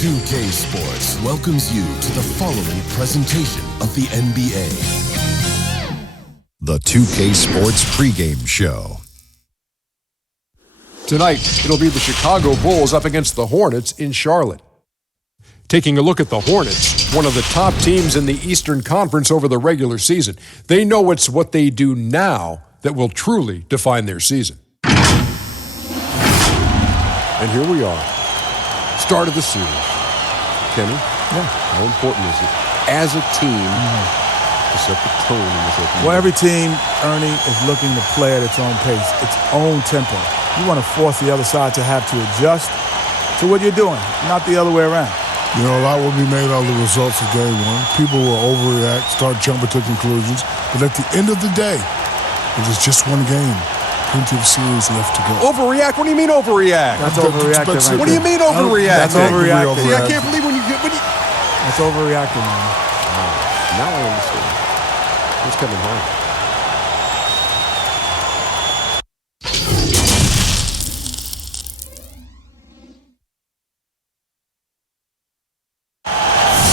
2K Sports welcomes you to the following presentation of the NBA. The 2K Sports pregame show. Tonight, it'll be the Chicago Bulls up against the Hornets in Charlotte. Taking a look at the Hornets, one of the top teams in the Eastern Conference over the regular season. They know it's what they do now that will truly define their season. And here we are. Start of the series. Kenny, how important is it as a team to set the tone in this opening? Well, every team, Ernie, is looking to play at its own pace, its own tempo. You want to force the other side to have to adjust to what you're doing, not the other way around. You know, a lot will be made out of the results of game one. People will overreact, start jumping to conclusions. But at the end of the day, it is just one game. Plenty of series left to go. Overreact? What do you mean overreact? That's overreacting. Right what do you mean overreact? That's overreacting. See, I can't believe when you get... That's overreacting, man. Now I understand. It's coming hard.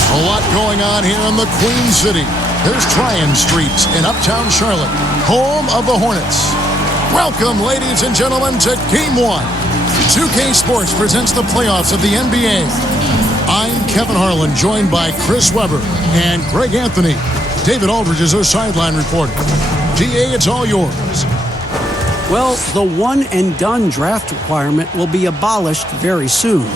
A lot going on here in the Queen City. There's Tryon Street in Uptown Charlotte, home of the Hornets. Welcome, ladies and gentlemen, to Game 1. 2K Sports presents the playoffs of the NBA. I'm Kevin Harlan, joined by Chris Webber and Greg Anthony. David Aldridge is our sideline reporter. DA, it's all yours. Well, the one-and-done draft requirement will be abolished very soon.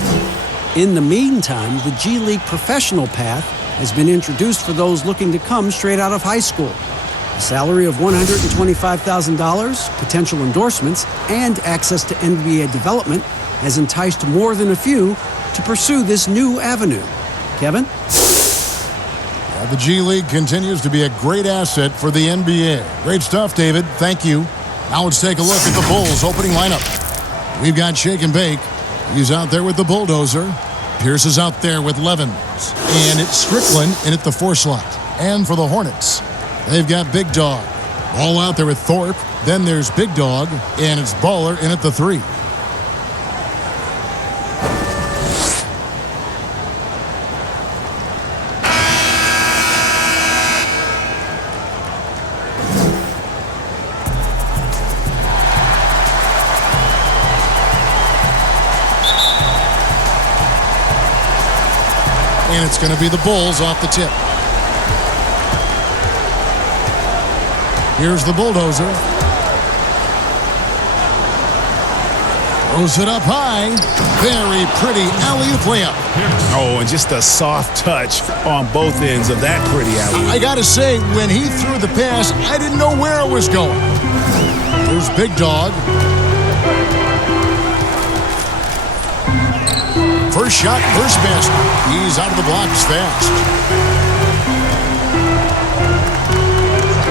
In the meantime, the G League professional path has been introduced for those looking to come straight out of high school. A salary of $125,000, potential endorsements, and access to NBA development has enticed more than a few to pursue this new avenue. Kevin? The G League continues to be a great asset for the NBA. Great stuff, David. Thank you. Now let's take a look at the Bulls' opening lineup. We've got Shake and Bake. He's out there with the bulldozer. Pierce is out there with Levens. And it's Strickland in at the 4 slot. And for the Hornets, they've got Big Dog. Ball out there with Thorpe. Then there's Big Dog. And it's Baller in at the 3. And it's going to be the Bulls off the tip. Here's the bulldozer. Throws it up high. Very pretty alley-oop layup. Oh, and just a soft touch on both ends of that pretty alley-oop. I got to say, when he threw the pass, I didn't know where it was going. Here's Big Dog. First shot, first basket. He's out of the blocks fast.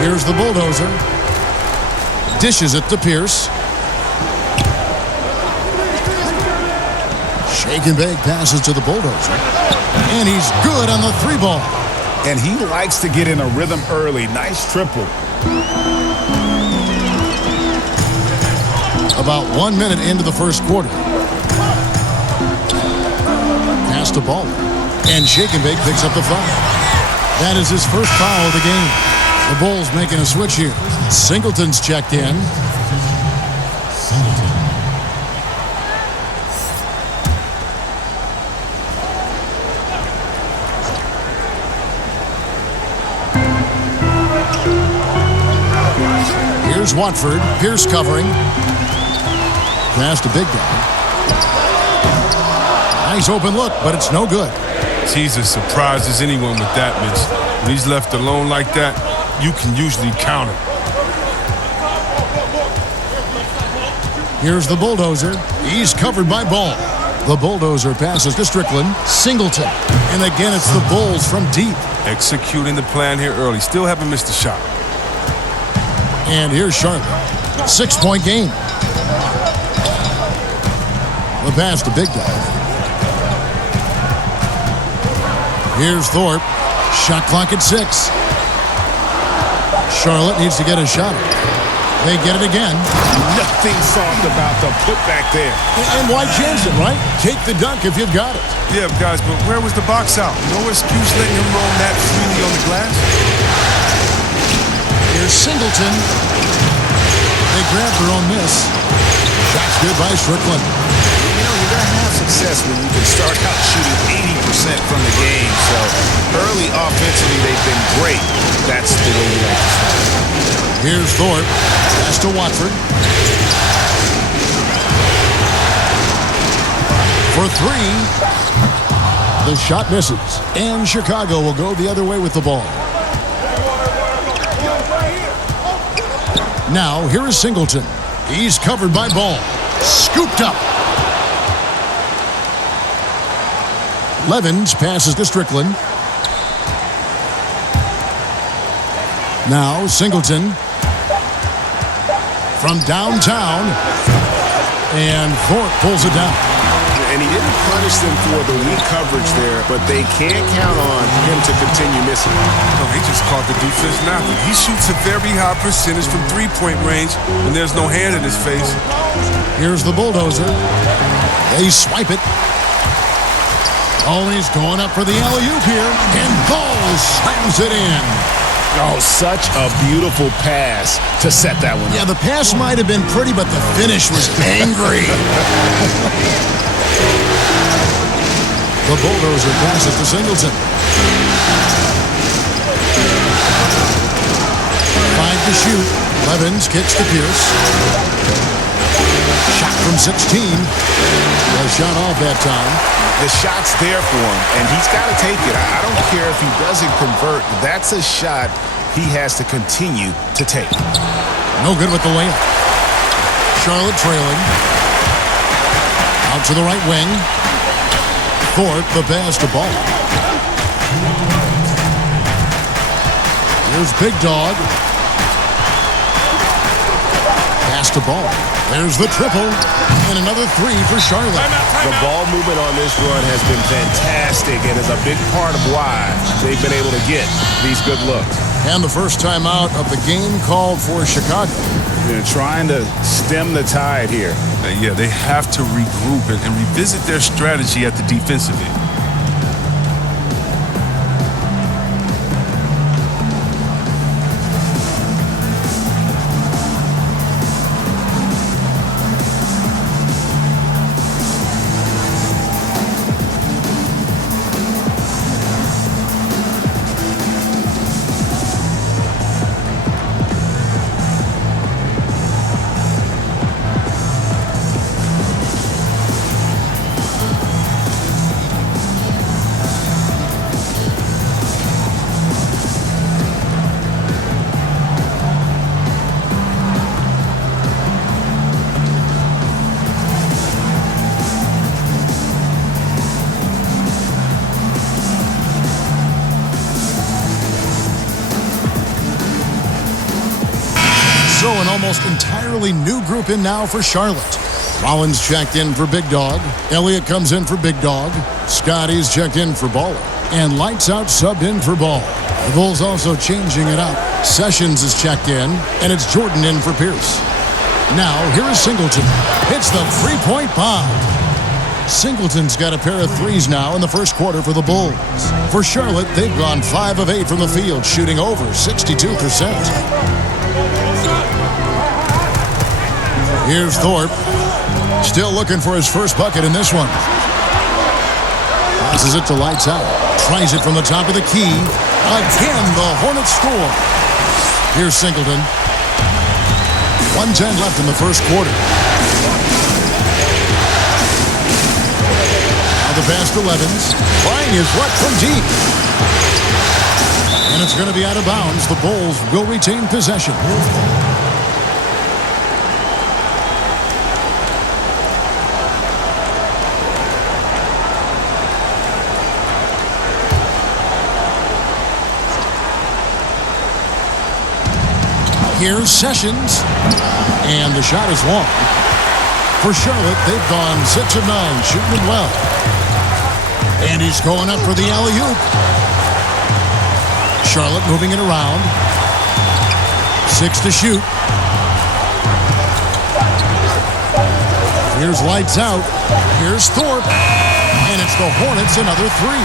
Here's the bulldozer. Dishes it to Pierce. Shake and Bake passes to the bulldozer. And he's good on the 3 ball. And he likes to get in a rhythm early. Nice triple. About 1 minute into the first quarter. Pass to Ball. And Shake and Bake picks up the foul. That is his first foul of the game. The Bulls making a switch here. Singleton's checked in. Here's Watford. Pierce covering. Pass to Big Dog. Nice open look, but it's no good. He's as surprised as anyone with that, Mitch. When he's left alone like that, you can usually count him. Here's the bulldozer. He's covered by Ball. The bulldozer passes to Strickland. Singleton. And again, it's the Bulls from deep. Executing the plan here early. Still haven't missed a shot. And here's Charlotte. 6-point game. The pass to Big Dog. Here's Thorpe. Shot clock at 6. Charlotte needs to get a shot. They get it again. Nothing soft about the putback there. And why chance it, right? Take the dunk if you've got it. Yeah, guys, but where was the box out? No excuse letting him roam that freely on the glass. Here's Singleton. They grab their own miss. Shot's good by Strickland. You know, you're going to have success when you can start out shooting 80% from the game. So early offensively, they've been great. That's the way you like to start. Here's Thorpe. Pass to Watford. For three. The shot misses. And Chicago will go the other way with the ball. Now, here is Singleton. He's covered by Ball. Scooped up. Levens passes to Strickland. Now, Singleton. From downtown. And Thorpe pulls it down. And he didn't punish them for the weak coverage there, but they can't count on him to continue missing. No, he just caught the defense napping. He shoots a very high percentage from three-point range, and there's no hand in his face. Here's the bulldozer. They swipe it. Oh, he's going up for the alley-oop here. And Ball slams it in. Oh, such a beautiful pass to set that one Yeah, up. the pass might have been pretty, but the finish was angry. The bulldozer passes to Singleton. 5 to shoot. Levens kicks to Pierce. Shot from 16. Well, shot off that time. The shot's there for him, and he's got to take it. I don't care if he doesn't convert. That's a shot he has to continue to take. No good with the layup. Charlotte trailing. Out to the right wing. Thorpe, the pass to Ball. Here's Big Dog. Pass to Ball. There's the triple. And another three for Charlotte. The ball movement on this run has been fantastic and is a big part of why they've been able to get these good looks. And the first time out of the game called for Chicago. They're trying to stem the tide here. Yeah, they have to regroup and revisit their strategy at the defensive end. So an almost entirely new group in now for Charlotte. Rollins checked in for Big Dog. Elliott comes in for Big Dog. Scotty's checked in for Baller. And Lights Out subbed in for Ball. The Bulls also changing it up. Sessions is checked in, and it's Jordan in for Pierce. Now, here is Singleton. Hits the three-point bomb. Singleton's got a pair of threes now in the first quarter for the Bulls. For Charlotte, they've gone 5 of 8 from the field, shooting over 62%. Here's Thorpe. Still looking for his first bucket in this one. Passes it to Lights Out. Tries it from the top of the key. Again, the Hornets score. Here's Singleton. 1:10 left in the first quarter. Now the pass to Levens. Trying his luck from deep. And it's going to be out of bounds. The Bulls will retain possession. Here's Sessions. And the shot is long. For Charlotte, they've gone 6 of 9, shooting it well. And he's going up for the alley-oop. Charlotte moving it around. 6 to shoot. Here's lights out. Here's Thorpe. And it's the Hornets another three.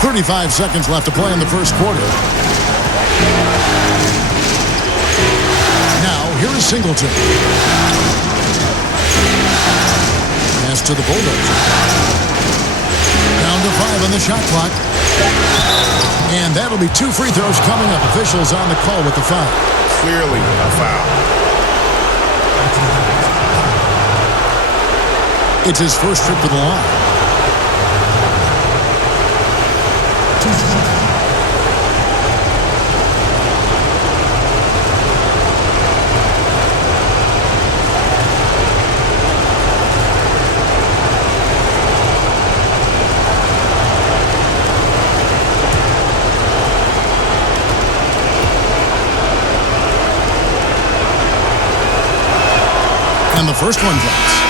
35 seconds left to play in the first quarter. Now, here is Singleton. Pass to the Bulldozer. Down to 5 on the shot clock. And that'll be 2 free throws coming up. Officials on the call with the foul. Clearly a foul. It's his first trip to the line. And the first one drops.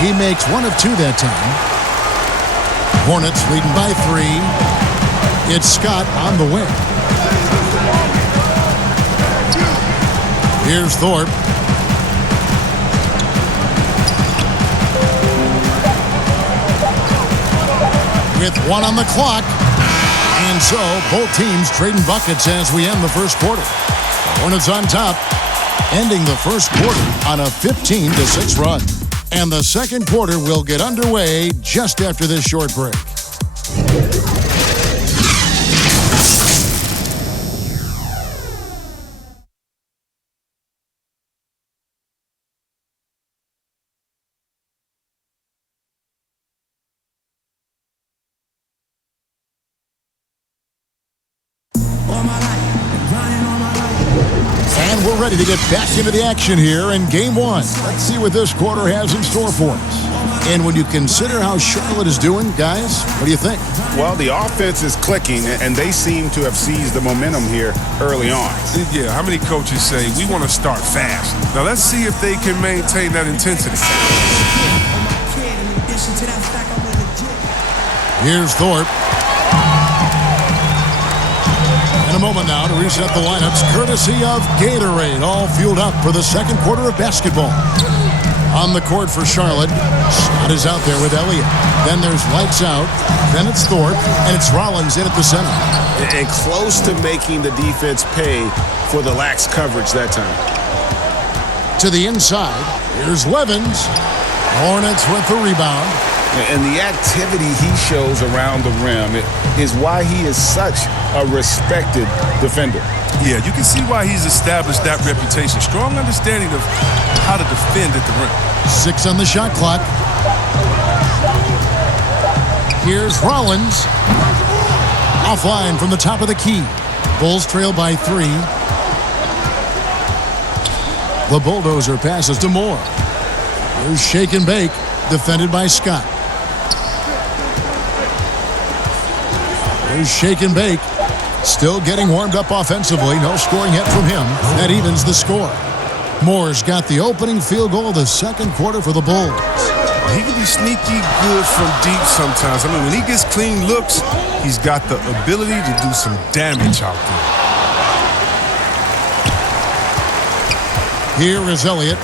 He makes 1 of 2 that time. Hornets leading by 3. It's Scott on the wing. Here's Thorpe. With 1 on the clock. And so both teams trading buckets as we end the first quarter. The Hornets on top, ending the first quarter on a 15-6 run. And the second quarter will get underway just after this short break. And we're ready to get back into the action here in Game 1. Let's see what this quarter has in store for us. And when you consider how Charlotte is doing, guys, what do you think? Well, the offense is clicking, and they seem to have seized the momentum here early on. Yeah, how many coaches say, we want to start fast? Now, let's see if they can maintain that intensity. Here's Thorpe. In a moment now to reset the lineups, courtesy of Gatorade, all fueled up for the second quarter of basketball. On the court for Charlotte, Scott is out there with Elliott. Then there's lights out. Then it's Thorpe, and it's Rollins in at the center. And close to making the defense pay for the lax coverage that time. To the inside, here's Levens. Hornets with the rebound. And the activity he shows around the rim is why he is such a respected defender. Yeah, you can see why he's established that reputation. Strong understanding of how to defend at the rim. 6 on the shot clock. Here's Rollins. Offline from the top of the key. Bulls trail by 3. The Bulldozer passes to Moore. Here's Shake and Bake, defended by Scott. Here's Shake and Bake. Still getting warmed up offensively. No scoring yet from him. That evens the score. Moore's got the opening field goal of the second quarter for the Bulls. He can be sneaky good from deep sometimes. I mean, when he gets clean looks, he's got the ability to do some damage out there. Here is Elliott.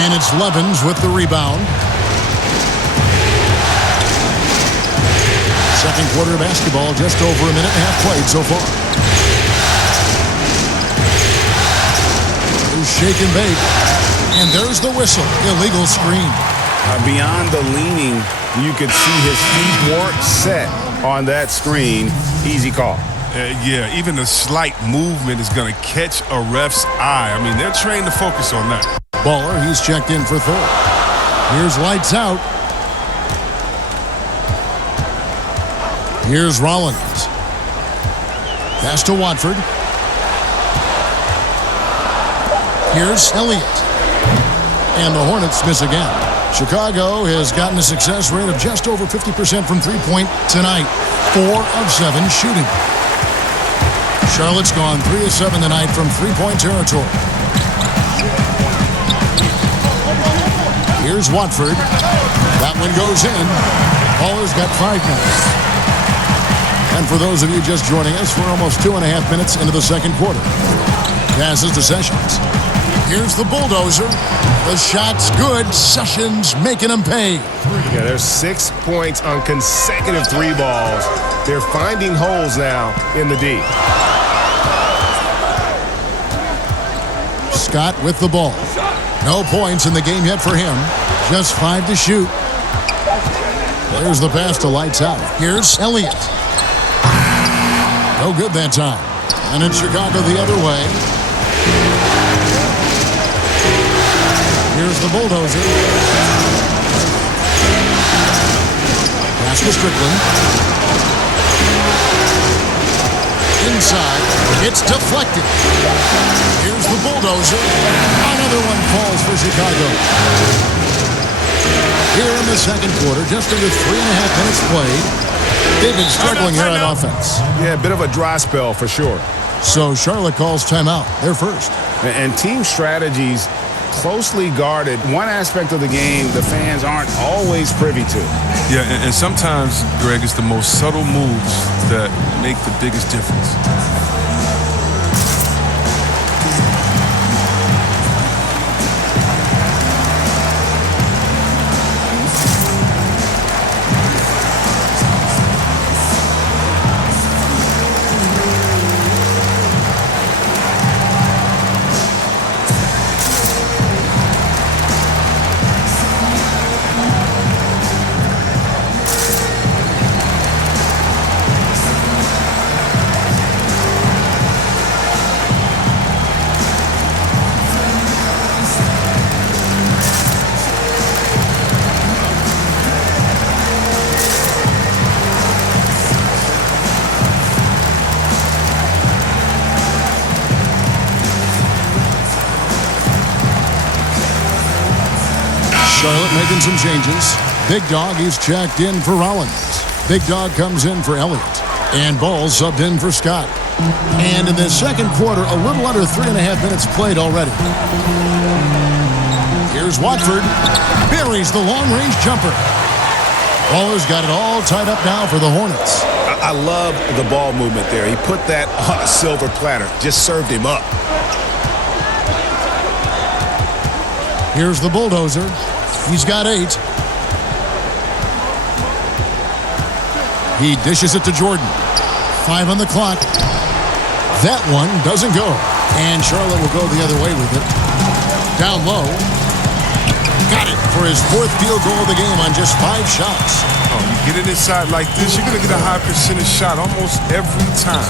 And it's Levens with the rebound. Second quarter of basketball, just over a minute and a half played so far. There's Shake and Bake. And there's the whistle. Illegal screen. Beyond the leaning, you could see his feet weren't set on that screen. Easy call. Yeah, even a slight movement is going to catch a ref's eye. I mean, they're trained to focus on that. Baller, he's checked in for Thorpe. Here's lights out. Here's Rollins. Pass to Watford. Here's Elliott. And the Hornets miss again. Chicago has gotten a success rate of just over 50% from three-point tonight. 4 of 7 shooting. Charlotte's gone 3 of 7 tonight from three-point territory. Here's Watford. That one goes in. Baller's got 5 minutes. And for those of you just joining us, we're almost 2.5 minutes into the second quarter. Passes to Sessions. Here's the bulldozer. The shot's good. Sessions making him pay. Yeah, there's 6 points on consecutive 3 balls. They're finding holes now in the D. Scott with the ball. No points in the game yet for him. Just 5 to shoot. There's the pass to Lights Out. Here's Elliott. No good that time. And it's Chicago the other way. Here's the bulldozer. Pass to Strickland. Inside. It's deflected. Here's the bulldozer. Another one falls for Chicago. Here in the second quarter, just under 3.5 minutes played. They've been struggling here on offense. Yeah, a bit of a dry spell for sure. So Charlotte calls timeout. They're first. And team strategies closely guarded. One aspect of the game the fans aren't always privy to. Yeah, and sometimes, Greg, it's the most subtle moves that make the biggest difference. Charlotte making some changes. Big Dog is checked in for Rollins. Big Dog comes in for Elliott. And Ball subbed in for Scott. And in the second quarter, a little under 3.5 minutes played already. Here's Watford. Buries the long-range jumper. Baller's got it all tied up now for the Hornets. I love the ball movement there. He put that on a silver platter. Just served him up. Here's the bulldozer. He's got 8. He dishes it to Jordan. 5 on the clock. That one doesn't go. And Charlotte will go the other way with it. Down low. Got it for his 4th field goal of the game on just 5 shots. Oh, you get it inside like this, you're going to get a high percentage shot almost every time.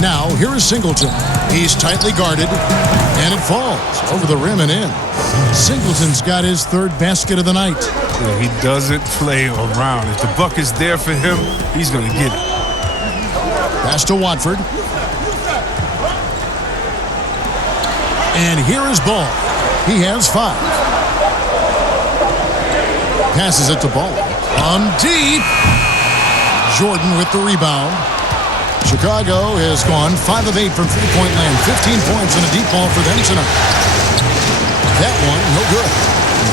Now, here is Singleton. He's tightly guarded, and it falls over the rim and in. Singleton's got his 3rd basket of the night. Yeah, he doesn't play around. If the buck is there for him, he's going to get it. Pass to Watford. And here is Ball. He has 5. Passes it to Ball. On deep. Jordan with the rebound. Chicago has gone 5 of 8 from three-point land. 15 points and a deep ball for them tonight. That one, no good.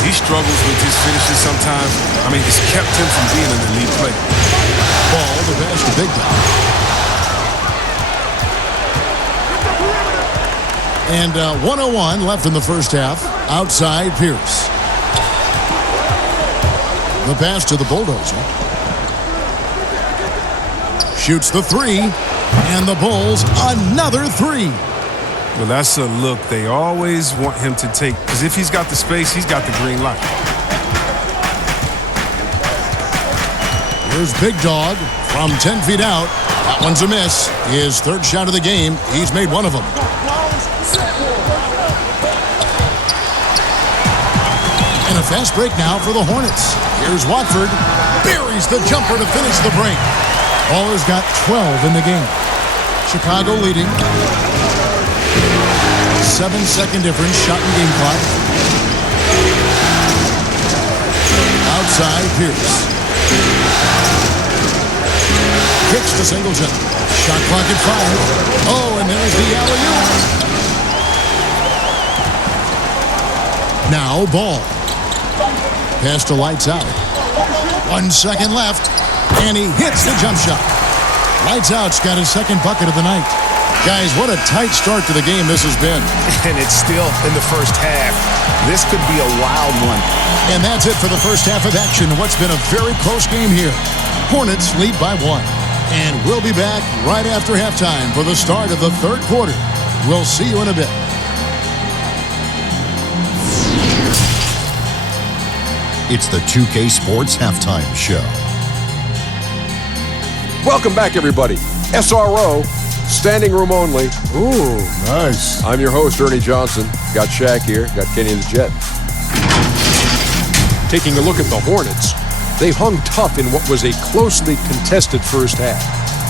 He struggles with his finishes sometimes. I mean, it's kept him from being an elite player. Ball, the pass to Big Dog. And 1:01 left in the first half. Outside, Pierce. The pass to the bulldozer. Shoots the 3. And the Bulls, another 3. Well, that's a look they always want him to take. Because if he's got the space, he's got the green light. Here's Big Dog from 10 feet out. That one's a miss. His 3rd shot of the game. He's made one of them. And a fast break now for the Hornets. Here's Watford. Buries the jumper to finish the break. Baller's got 12 in the game. Chicago leading. 7-second difference. Shot and game clock. Outside, Pierce. Kicks to Singleton. Shot clock at 5. Oh, and there's the alley-oop. Now, Ball. Pass to Lights Out. 1 second left, and he hits the jump shot. Lights Out's got his second bucket of the night. Guys, what a tight start to the game this has been. And it's still in the first half. This could be a wild one. And that's it for the first half of action. What's been a very close game here. Hornets lead by 1. And we'll be back right after halftime for the start of the third quarter. We'll see you in a bit. It's the 2K Sports Halftime Show. Welcome back, everybody. SRO, standing room only. Ooh, nice. I'm your host, Ernie Johnson. Got Shaq here. Got Kenny the Jet. Taking a look at the Hornets, they hung tough in what was a closely contested first half.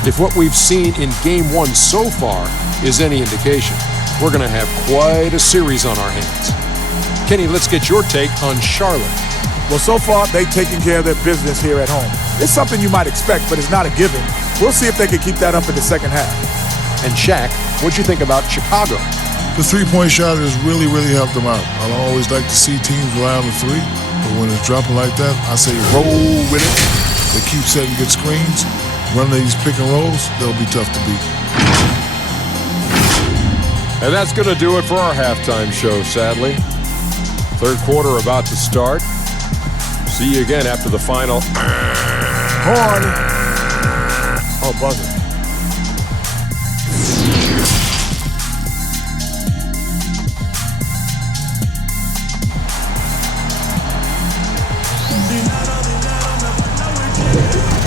If what we've seen in Game 1 so far is any indication, we're going to have quite a series on our hands. Kenny, let's get your take on Charlotte. Well, so far, they've taken care of their business here at home. It's something you might expect, but it's not a given. We'll see if they can keep that up in the second half. And Shaq, what'd you think about Chicago? The three-point shot has really helped them out. I don't always like to see teams rely on the three, but when it's dropping like that, I say roll with it. They keep setting good screens, running these pick and rolls, they'll be tough to beat. And that's going to do it for our halftime show, sadly. Third quarter about to start. See you again after the final. Horn. Oh, buzzer.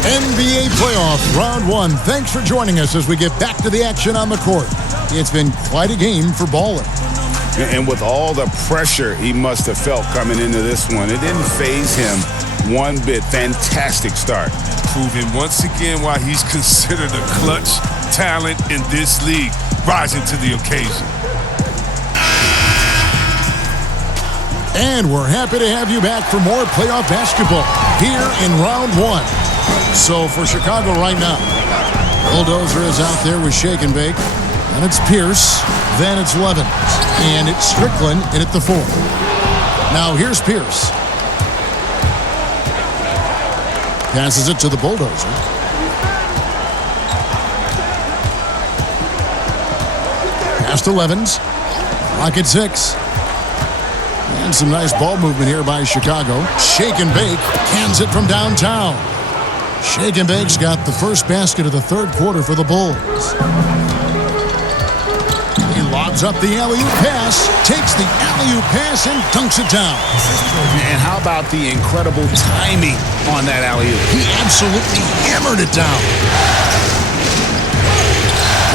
NBA playoff round 1. Thanks for joining us as we get back to the action on the court. It's been quite a game for Baller. And with all the pressure he must have felt coming into this one, it didn't faze him one bit. Fantastic start. Proving once again why he's considered a clutch talent in this league, rising to the occasion. And we're happy to have you back for more playoff basketball here in round 1. So for Chicago right now, Bulldozer is out there with Shake and Bake. And it's Pierce, then it's Levens, and it's Strickland in at the 4. Now here's Pierce. Passes it to the Bulldozer. Pass to Levens. Clock at 6. And some nice ball movement here by Chicago. Shake and Bake cans it from downtown. Shake and Bake's got the first basket of the third quarter for the Bulls. He lobs up the alley-oop pass, takes the alley-oop pass, and dunks it down. And how about the incredible timing on that alley-oop? He absolutely hammered it down.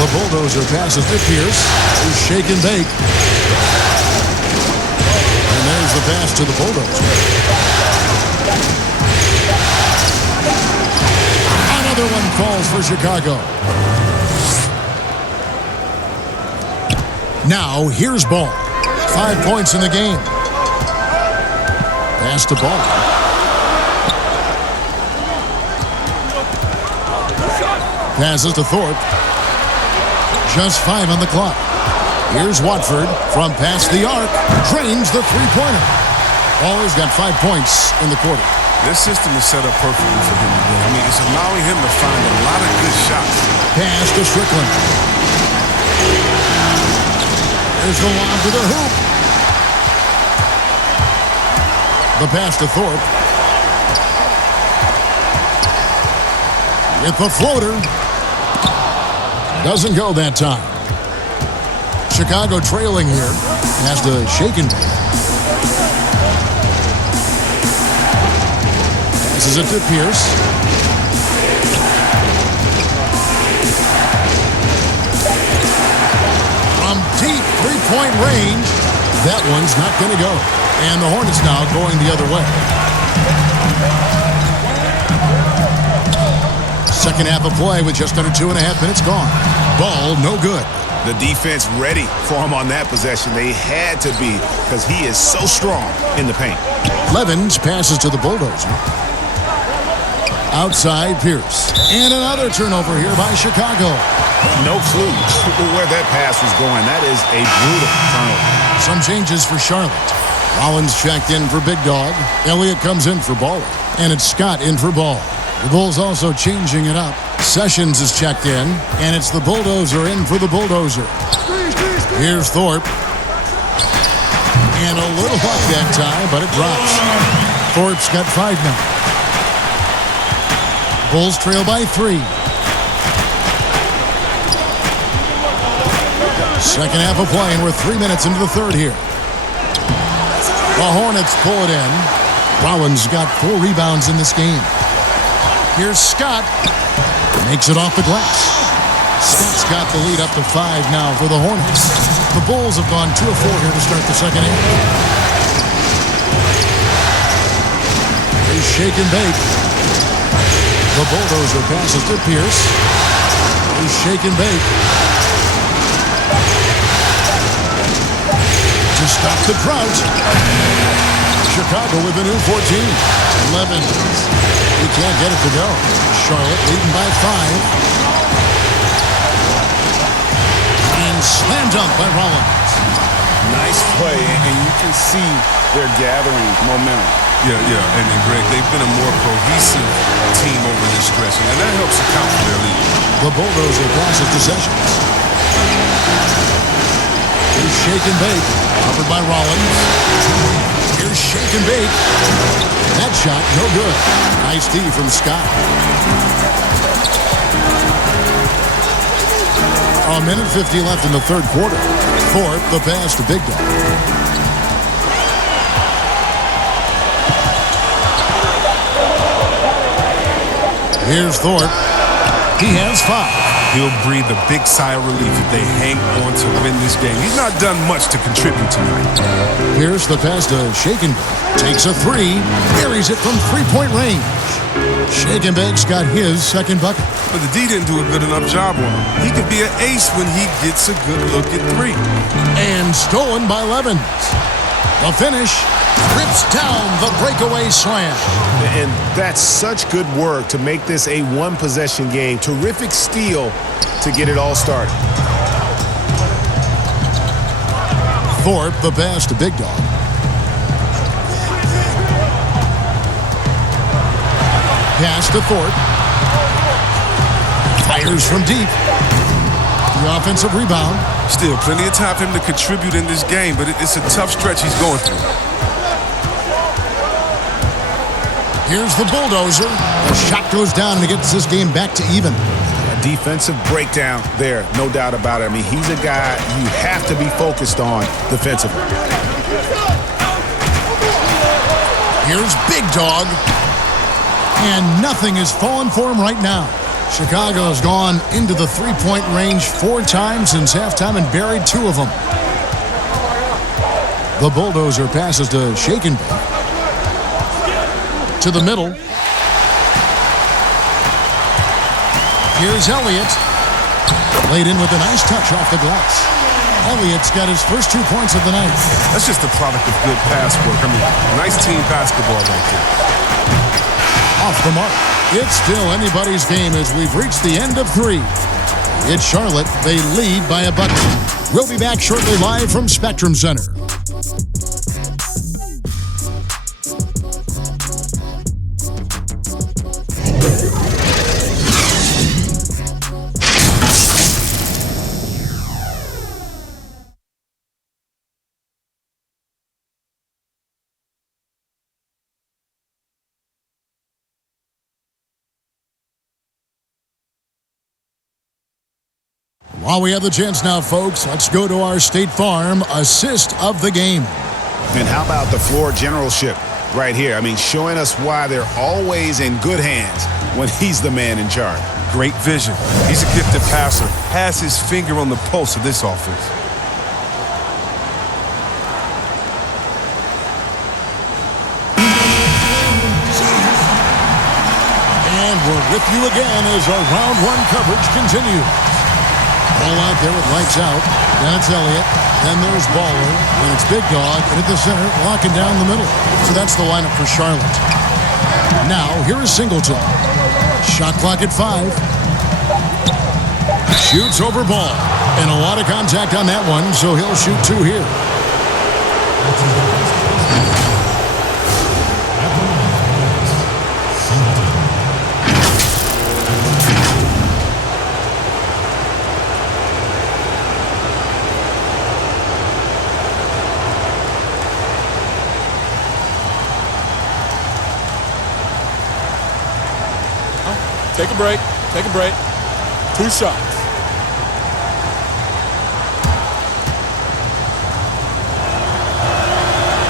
The Bulldozer passes to Pierce, who's Shake and Bake. And there's the pass to the Bulldozer. Another one falls for Chicago. Now, here's Ball. 5 points in the game. Pass to Ball. Passes to Thorpe. Just 5 on the clock. Here's Watford from past the arc. Drains the three-pointer. Baller's got 5 points in the quarter. This system is set up perfectly for him today. I mean, it's allowing him to find a lot of good shots. Pass to Strickland. There's the lob to the hoop. The pass to Thorpe. With the floater. Doesn't go that time. Chicago trailing here. Has to shake and bake. Passes it to Pierce. From deep three-point range, that one's not going to go. And the Hornets now going the other way. Second half of play with just under 2.5 minutes gone. Ball no good. The defense ready for him on that possession. They had to be because he is so strong in the paint. Levens passes to the Bulldozer. Outside Pierce. And another turnover here by Chicago. No clue where that pass was going. That is a brutal turnover. Some changes for Charlotte. Rollins checked in for Big Dog. Elliott comes in for Baller. And it's Scott in for Ball. The Bulls also changing it up. Sessions is checked in. And it's the Bulldozer in for the Bulldozer. Here's Thorpe. And a little luck that time, but it drops. Thorpe's got 5 now. Bulls trail by 3. Second half of play, and we're 3 minutes into the third here. The Hornets pull it in. Rollins got 4 rebounds in this game. Here's Scott. Makes it off the glass. Scott's got the lead up to 5 now for the Hornets. The Bulls have gone 2 of 4 here to start the second half. They shake and bake. The Bulldozer passes to Pierce. They shake and bake. To stop the drought. Chicago with a new 14. Levens. He can't get it to go. Charlotte leading by 5. And slam dunk by Rollins. Nice play, and you can see they're gathering momentum. Yeah, and Greg, they've been a more cohesive team over this stretch, and that helps account for their lead. The Bulldozer passes to Sessions. Here's shake and bake, covered by Rollins. Here's shake and bake. That shot, no good. Nice D from Scott. A minute 50 left in the third quarter. Thorpe, the pass to Big Dog. Here's Thorpe. He has 5. He'll breathe a big sigh of relief if they hang on to win this game. He's not done much to contribute tonight. Here's the pass to Shake and Bake. Takes a 3. Carries it from 3-point range. Shake and Bake's got his second bucket. But the D didn't do a good enough job on him. He could be an ace when he gets a good look at 3. And stolen by Levens. The finish rips down the breakaway slam. And that's such good work to make this a one-possession game. Terrific steal to get it all started. Thorpe, the pass to Big Dog. Pass to Thorpe. Fires from deep. The offensive rebound. Still plenty of time for him to contribute in this game, but it's a tough stretch he's going through. Here's the Bulldozer. The shot goes down and it gets this game back to even. A defensive breakdown there, no doubt about it. I mean, he's a guy you have to be focused on defensively. Here's Big Dog. And nothing is falling for him right now. Chicago has gone into the 3-point range 4 times since halftime and buried 2 of them. The Bulldozer passes to Shake and Bake. To the middle. Here's Elliott. Laid in with a nice touch off the glass. Elliott's got his first 2 points of the night. That's just a product of good pass work. I mean, nice team basketball right there. Off the mark. It's still anybody's game as we've reached the end of 3. It's Charlotte. They lead by a bucket. We'll be back shortly live from Spectrum Center. While we have the chance now, folks, let's go to our State Farm assist of the game. And how about the floor generalship right here? I mean, showing us why they're always in good hands when he's the man in charge. Great vision. He's a gifted passer. Has his finger on the pulse of this offense. And we're with you again as our round 1 coverage continues. All out there with lights out. Then it's Elliott. Then there's Baller. And it's Big Dog. And at the center, locking down the middle. So that's the lineup for Charlotte. Now, here is Singleton. Shot clock at 5. Shoots over Ball. And a lot of contact on that one, so he'll shoot 2 here. Take a break. Take a break. 2 shots.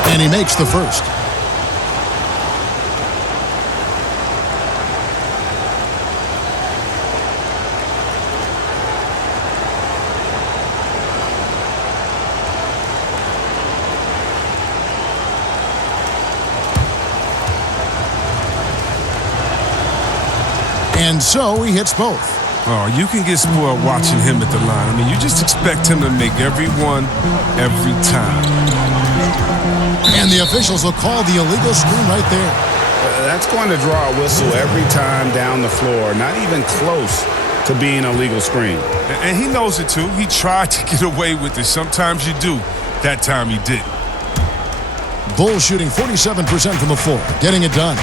And he makes the first. And so he hits both. Oh, you can get spoiled watching him at the line. I mean, you just expect him to make every one, every time. And the officials will call the illegal screen right there. That's going to draw a whistle every time down the floor. Not even close to being a legal screen. And he knows it, too. He tried to get away with it. Sometimes you do. That time he didn't. Bulls shooting 47% from the floor, getting it done.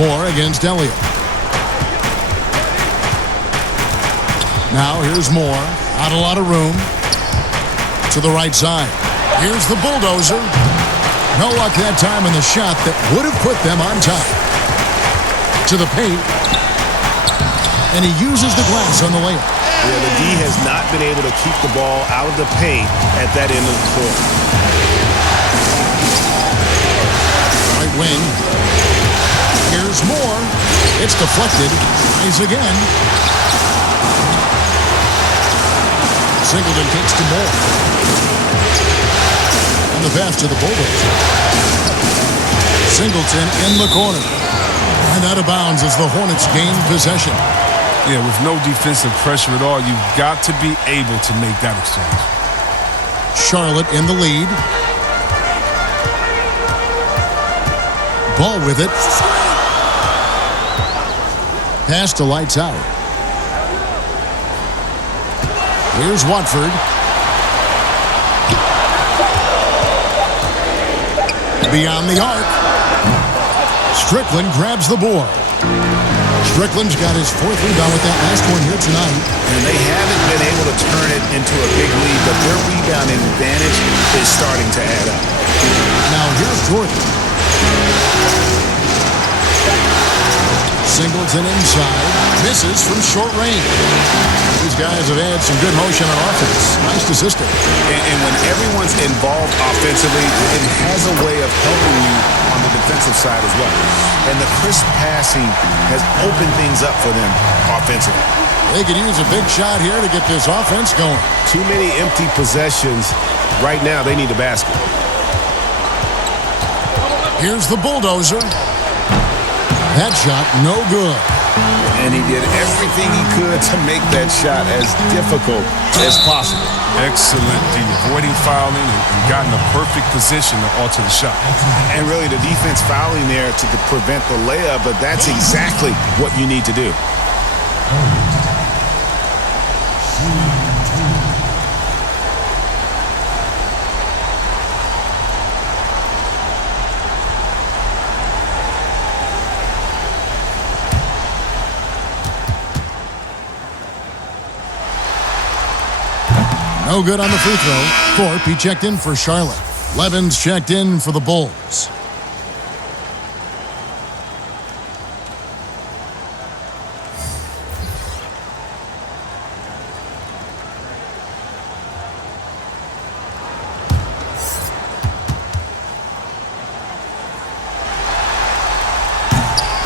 Moore against Elliott. Now here's Moore. Not a lot of room. To the right side. Here's the bulldozer. No luck that time in the shot that would have put them on top. To the paint. And he uses the glass on the layup. Yeah, the D has not been able to keep the ball out of the paint at that end of the court. Right wing. Here's Moore. It's deflected. Tries again. Singleton kicks to Moore. And the pass to the Bulldozer. Singleton in the corner. And out of bounds as the Hornets gain possession. Yeah, with no defensive pressure at all, you've got to be able to make that exchange. Charlotte in the lead. Ball with it. Pass to lights out. Here's Watford. Beyond the arc. Strickland grabs the board. Strickland's got his 4th rebound with that last one here tonight. And they haven't been able to turn it into a big lead, but their rebounding advantage is starting to add up. Now here's Jordan. Singleton inside. Misses from short range. These guys have had some good motion on offense. Nice to system. And when everyone's involved offensively, it has a way of helping you on the defensive side as well. And the crisp passing has opened things up for them offensively. They could use a big shot here to get this offense going. Too many empty possessions. Right now, they need a basket. Here's the bulldozer. That shot, no good. And he did everything he could to make that shot as difficult as possible. Excellent D, avoiding fouling and got in a perfect position to alter the shot. And really the defense fouling there to prevent the layup, but that's exactly what you need to do. No good on the free throw. Thorpe, he checked in for Charlotte. Levins checked in for the Bulls.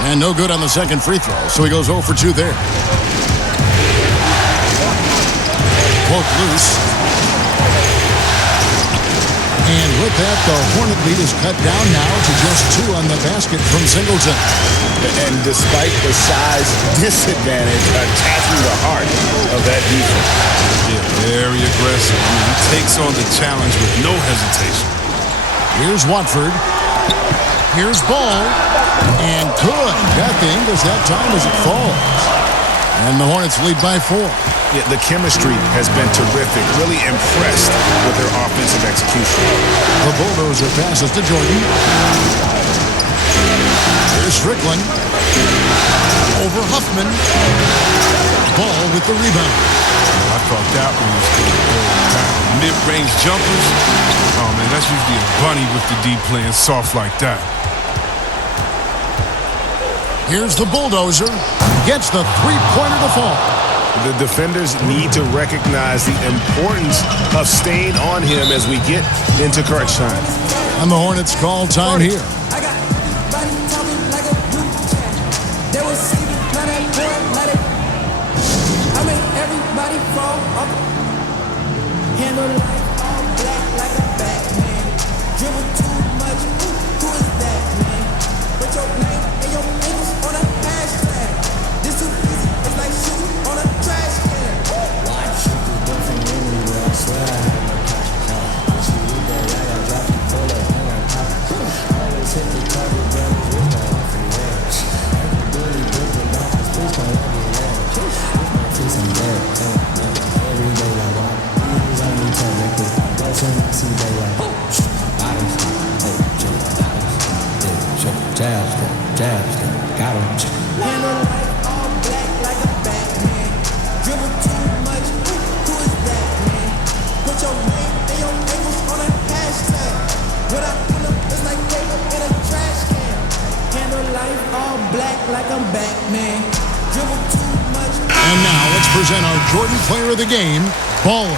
And no good on the second free throw, so he goes 0 for 2 there. Poke loose. And with that, the Hornet lead is cut down now to just 2 on the basket from Singleton. And despite the size disadvantage, attacking the heart of that defense. Yeah, very aggressive. I mean, he takes on the challenge with no hesitation. Here's Watford. Here's Ball. And good. Nothing does that time as it falls. And the Hornets lead by 4. Yeah, the chemistry has been terrific. Really impressed with their offensive execution. The Bulldozer passes to Jordan. Here's Strickland. Over Huffman. Ball with the rebound. I thought that one was good. Mid-range jumpers. Oh, man, that's usually a bunny with the D playing soft like that. Here's the Bulldozer. Gets the three-pointer to fall. The defenders need to recognize the importance of staying on him as we get into crunch time. And the Hornets call time here. I got everybody talking like a group chat. They was sleeping, now that boy let it. I make everybody fall off. Handle life all black like a Batman. Dribble too much, who is that, man? Put your name and your fingers on a hashtag. This too easy, it's like shooting on a trash can. Watch you do different anywhere, I swear I had no conscience. But you eat that, I got dropped you full of thing I caught. Always hit the target, brothers with the offering edge. Everybody different doctors, please don't let me laugh. This might feel some bad, every day like water. These on me technically, that's when I see they like bottoms, hey, jabs, got him. Handle life all black like a Batman. Dribble too much, who is that, man? Put your name and your ankles on a hashtag. When I pull up, it's like paper in a trash can. Handle life all black like I'm Batman. Dribble too much. And now let's present our Jordan Player of the Game, Baller.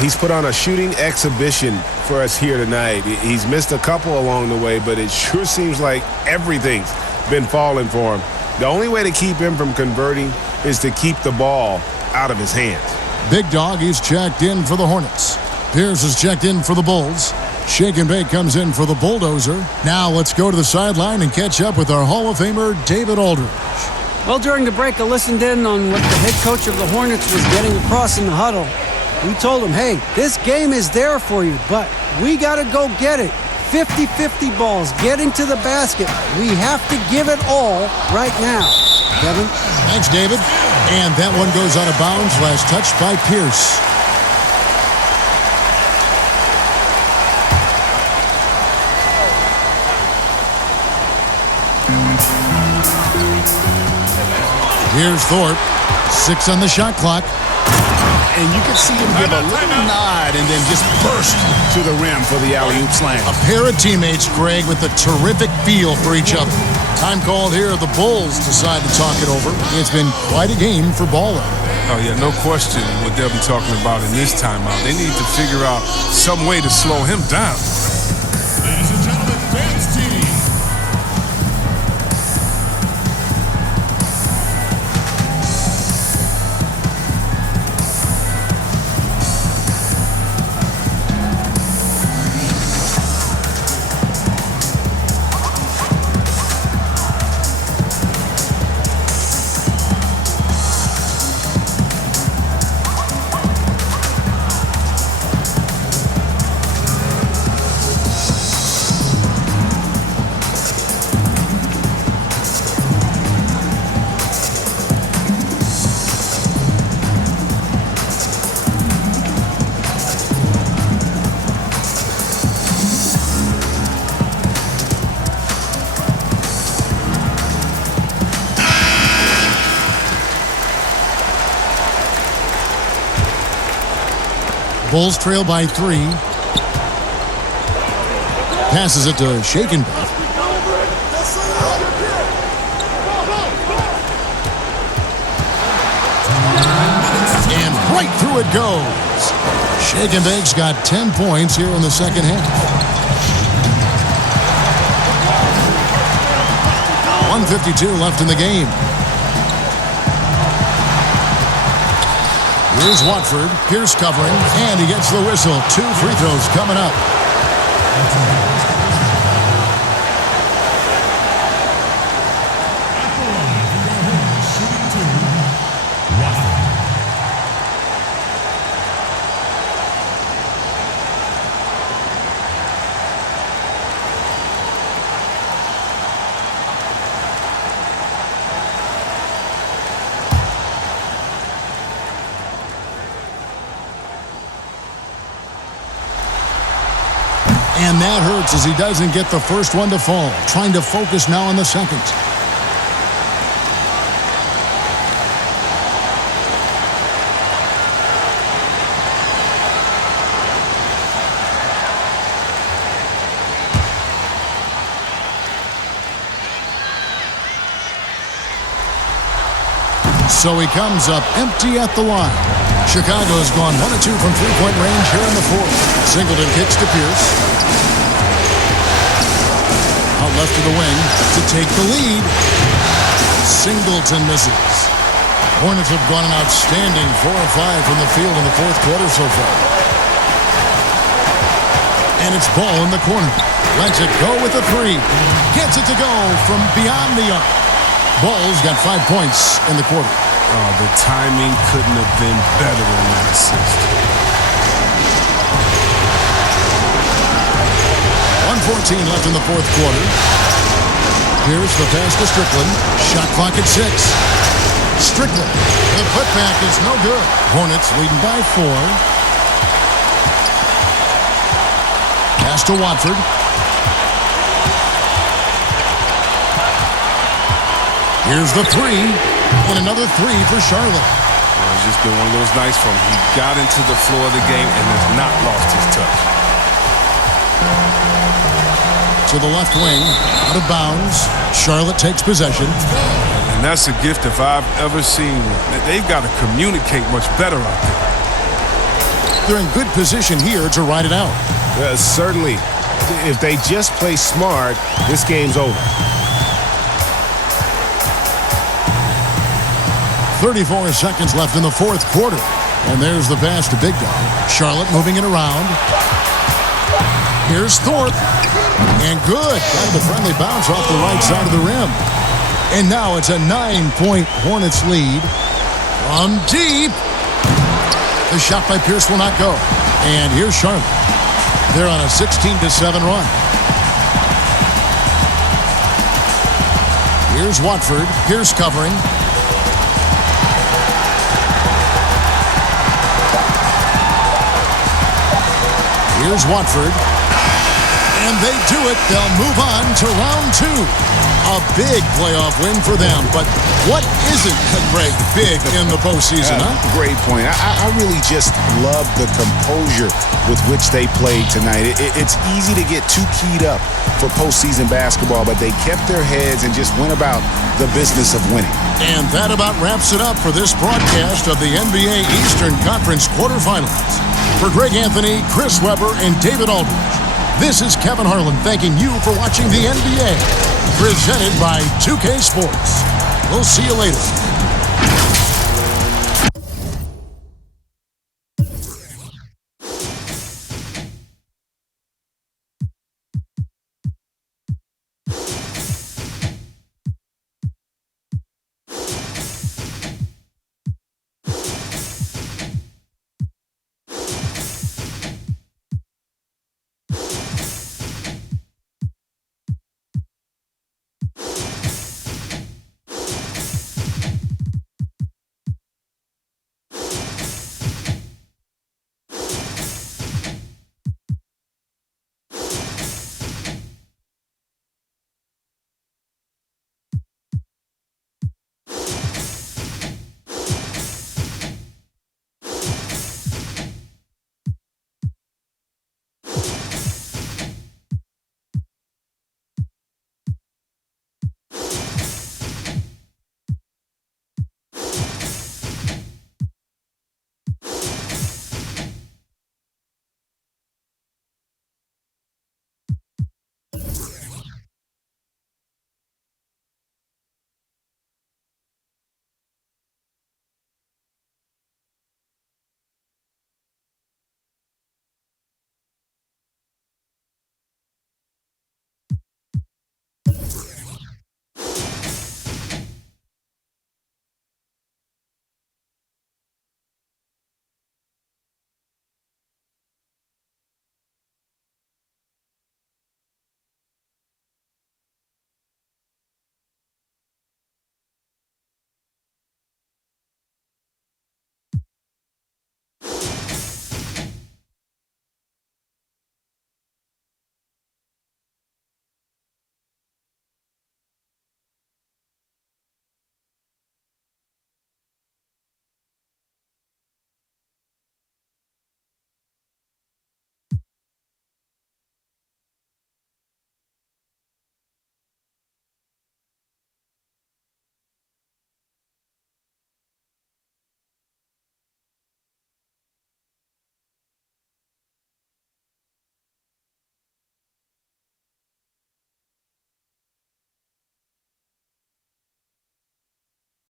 He's put on a shooting exhibition for us here tonight. He's missed a couple along the way, but it sure seems like everything's been falling for him. The only way to keep him from converting is to keep the ball out of his hands. Big Dog, he's checked in for the Hornets. Pierce is checked in for the Bulls. Shake and Bake comes in for the Bulldozer. Now let's go to the sideline and catch up with our Hall of Famer, David Aldridge. Well, during the break, I listened in on what the head coach of the Hornets was getting across in the huddle. We told him, hey, this game is there for you, but we got to go get it. 50-50 balls, getting to the basket. We have to give it all right now. Kevin? Thanks, David. And that one goes out of bounds. Last touch by Pierce. Here's Thorpe. 6 on the shot clock. And you can see him give a little nod and then just burst to the rim for the alley-oop slam. A pair of teammates, Greg, with a terrific feel for each other. Time called here. The Bulls decide to talk it over. It's been quite a game for Baller. Oh, yeah, no question what they'll be talking about in this timeout. They need to figure out some way to slow him down. Ladies and gentlemen, dance team. Bulls trail by 3. Passes it to Shake and Bake. And right through it goes. Shake and Bake's got 10 points here in the second half. 1:52 left in the game. Here's Watford. Pierce covering, and he gets the whistle. 2 free throws coming up. And that hurts as he doesn't get the first one to fall. Trying to focus now on the second. So he comes up empty at the line. Chicago's gone 1 of 2 from three-point range here in the fourth. Singleton kicks to Pierce. Out left to the wing to take the lead. Singleton misses. Hornets have gone an outstanding 4 of 5 from the field in the fourth quarter so far. And it's Ball in the corner. Lets it go with a three. Gets it to go from beyond the arc. Ball's got 5 points in the quarter. Oh, the timing couldn't have been better on that assist. 1:14 left in the fourth quarter. Here's the pass to Strickland. Shot clock at 6. Strickland. The putback is no good. Hornets leading by 4. Pass to Watford. Here's the three. And another three for Charlotte. It's just been one of those nights for him. He got into the flow of the game and has not lost his touch. To the left wing, out of bounds. Charlotte takes possession. And that's a gift if I've ever seen one. They've got to communicate much better out there. They're in good position here to ride it out. Certainly. If they just play smart, this game's over. 34 seconds left in the fourth quarter. And there's the pass to Big Dog. Charlotte moving it around. Here's Thorpe. And good. Got the friendly bounce off the right side of the rim. And now it's a 9-point Hornets lead. From deep. The shot by Pierce will not go. And here's Charlotte. They're on a 16-7 run. Here's Watford. Pierce covering. Here's Watford. And they do it. They'll move on to round 2. A big playoff win for them. But what isn't, Greg, big in the postseason, huh? Great point. I really just love the composure with which they played tonight. It's easy to get too keyed up for postseason basketball, but they kept their heads and just went about the business of winning. And that about wraps it up for this broadcast of the NBA Eastern Conference quarterfinals. For Greg Anthony, Chris Webber, and David Aldridge, this is Kevin Harlan thanking you for watching the NBA, presented by 2K Sports. We'll see you later.